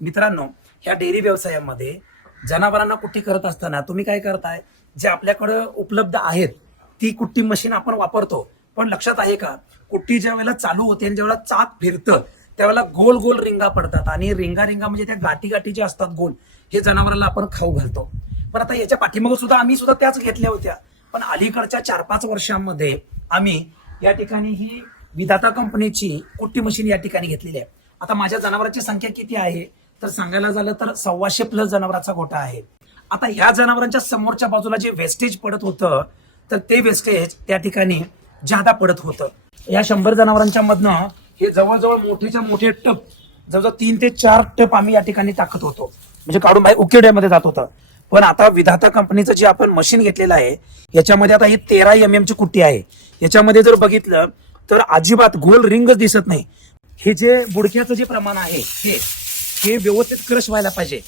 मित्रांनो, ह्या डेअरी व्यवसायामध्ये जनावरांना कुट्टी करत असताना तुम्ही काय करताय, जे आपल्याकडं उपलब्ध आहेत ती कुट्टी मशीन आपण वापरतो. पण लक्षात आहे का, कुट्टी ज्या वेळेला चालू होते आणि ज्यावेळेला चाक फिरतं त्यावेळेला गोल गोल रिंगा पडतात आणि रिंगा रिंगा म्हणजे त्या गाठी गाठी ज्या असतात गोल, हे जनावरांना आपण खाऊ घालतो. पण आता याच्या पाठीमागे सुद्धा आम्ही सुद्धा त्याच घेतल्या होत्या. पण अलीकडच्या 4-5 वर्षांमध्ये आम्ही या ठिकाणी ही विधाता कंपनीची कुट्टी मशीन या ठिकाणी घेतलेली आहे. आता माझ्या जनावरांची संख्या किती आहे तर सांगायला झालं तर 125 जनावरांचा गोठा आहे. आता ह्या जनावरांच्या समोरच्या बाजूला जे वेस्टेज पडत होतं तर ते वेस्टेज त्या ठिकाणी जादा पडत होतं. या 100 जनावरांच्या मधनं हे जवळजवळ मोठेच्या मोठे टप, जवळजवळ 3 ते 4 टप आम्ही या ठिकाणी टाकत होतो, म्हणजे काढून बाहेर उकिरड्यामध्ये जात होतं. पण आता विधाता कंपनीचं जे आपण मशीन घेतलेलं आहे याच्यामध्ये आता ही 13 mm ची कुट्टी आहे. याच्यामध्ये जर बघितलं तर अजिबात गोल रिंगच दिसत नाही. हे जे बुडक्याचं जे प्रमाण आहे हे व्यवस्थित क्रश व्हायला पाहिजे.